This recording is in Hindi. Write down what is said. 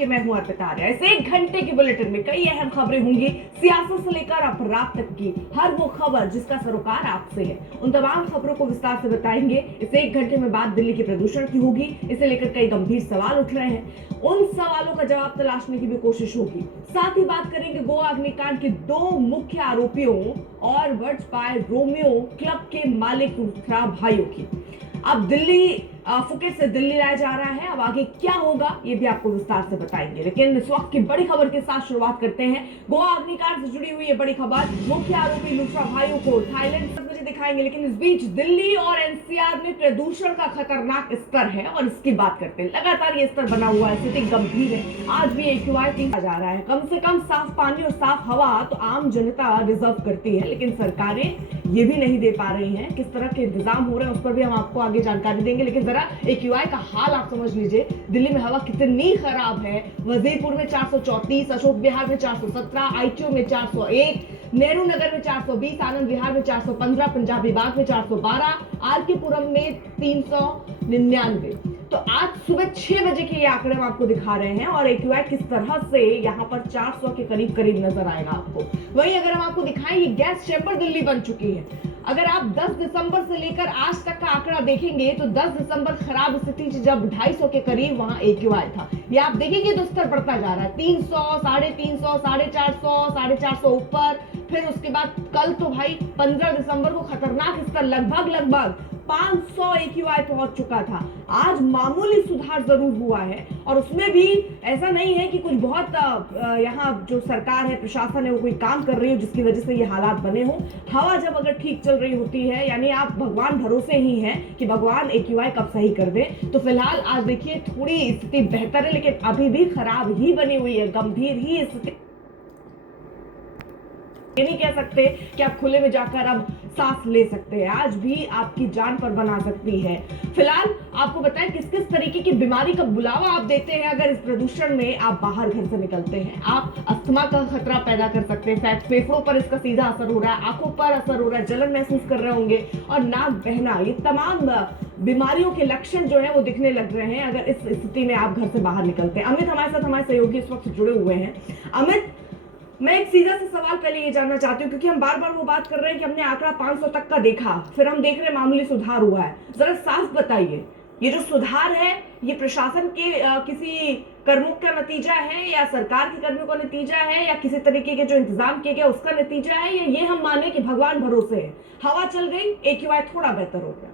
आपके मैं हूं अर्पिता आर्या। इस 1 घंटे के बुलेटिन में कई अहम खबरें होंगी, सियासत से लेकर अपराध तक की। हर वो खबर जिसका सरोकार आपसे है, उन तमाम खबरों को विस्तार से बताएंगे। इस 1 घंटे में बात दिल्ली के प्रदूषण की होगी, इसे लेकर कई गंभीर सवाल उठ रहे हैं, उन सवालों का जवाब तलाशने की भी कोशिश होगी। साथ ही बात करेंगे गोवा अग्निकांड के 2 मुख्य आरोपियों और वज्रपाय रोमियो क्लब के मालिक लुथरा भाइयों की। अब दिल्ली फुकेट से दिल्ली लाया जा रहा है, अब आगे क्या होगा ये भी आपको विस्तार से बताएंगे। लेकिन इस वक्त की बड़ी खबर के साथ शुरुआत करते हैं। गोवा अग्निकांड से जुड़ी हुई ये बड़ी खबर, मुख्य आरोपी लुथरा भाइयों को थाईलैंड 10 बजे दिखाएंगे। लेकिन इस बीच दिल्ली और एनसीआर में प्रदूषण का खतरनाक स्तर है और इसकी बात करते हैं। लगातार ये स्तर बना हुआ है, स्थिति गंभीर है। आज भी AQI 3 जा रहा है। कम से कम साफ पानी और साफ हवा तो आम जनता डिजर्व करती है, लेकिन सरकारें ये भी नहीं दे पा रही हैं। किस तरह के इंतजाम हो रहे हैं उस पर भी हम आपको आगे जानकारी देंगे। लेकिन जरा AQI का हाल आप समझ लीजिए। दिल्ली में हवा कितनी खराब है। वजीरपुर में 434, अशोक विहार में 417, ITO में 401, नेहरू नगर में 420, आनंद विहार में 415, पंजाबी बाग में 412, RK पुरम में 399। तो आज सुबह 6 बजे के ये आंकड़े हम आपको दिखा रहे हैं और AQI किस तरह से यहाँ पर 400 के करीब करीब नजर आएगा आपको। वहीं अगर हम आपको दिखाएं, ये गैस चैम्बर दिल्ली बन चुकी है। अगर आप 10 दिसंबर से लेकर आज तक का आंकड़ा देखेंगे तो 10 दिसंबर खराब स्थिति से जब 250 के करीब वहां AQI था, ये आप देखेंगे तो स्तर बढ़ता जा रहा है। 300, 350, 450, 450 ऊपर। फिर उसके बाद कल तो भाई 15 दिसंबर को खतरनाक स्तर लगभग 500 AQI पहुंच चुका था। आज मामूली सुधार जरूर हुआ है और उसमें भी ऐसा नहीं है कि कुछ बहुत यहाँ जो सरकार है, प्रशासन है, वो कोई काम कर रही है जिसकी वजह से ये हालात बने हों। हवा जब अगर ठीक चल रही होती है, यानी आप भगवान भरोसे ही हैं कि भगवान AQI कब सही कर दे। तो फिलहाल आज देखिए थोड़ी स्थिति बेहतर है, लेकिन अभी भी खराब ही बनी हुई है, गंभीर ही स्थिति। ये नहीं कह सकते कि आप खुले में जाकर अब सांस ले सकते हैं, आज भी आपकी जान पर बना सकती है। फिलहाल आपको बताएं किस किस तरीके की बीमारी का बुलावा आप देते हैं अगर इस प्रदूषण में आप बाहर घर से निकलते हैं। आप अस्थमा का खतरा पैदा कर सकते हैं, फेफड़ों पर इसका सीधा असर हो रहा है, आंखों पर असर हो रहा है, जलन महसूस कर रहे होंगे और नाक बहना, ये तमाम बीमारियों के लक्षण जो है वो दिखने लग रहे हैं अगर इस स्थिति में आप घर से बाहर निकलते हैं। अमित हमारे साथ, हमारे सहयोगी इस वक्त जुड़े हुए हैं। अमित, मैं एक सीधा सा सवाल पहले ये जानना चाहती हूँ, क्योंकि हम बार बार वो बात कर रहे हैं कि हमने आंकड़ा 500 तक का देखा, फिर हम देख रहे हैं मामूली सुधार हुआ है। जरा साफ बताइए, ये जो सुधार है ये प्रशासन के किसी कर्मों का नतीजा है या सरकार के कर्मियों का नतीजा है या किसी तरीके के जो इंतजाम किए गए उसका नतीजा है, या ये हम माने कि भगवान भरोसे है, हवा चल गई, AQI थोड़ा बेहतर हो गया?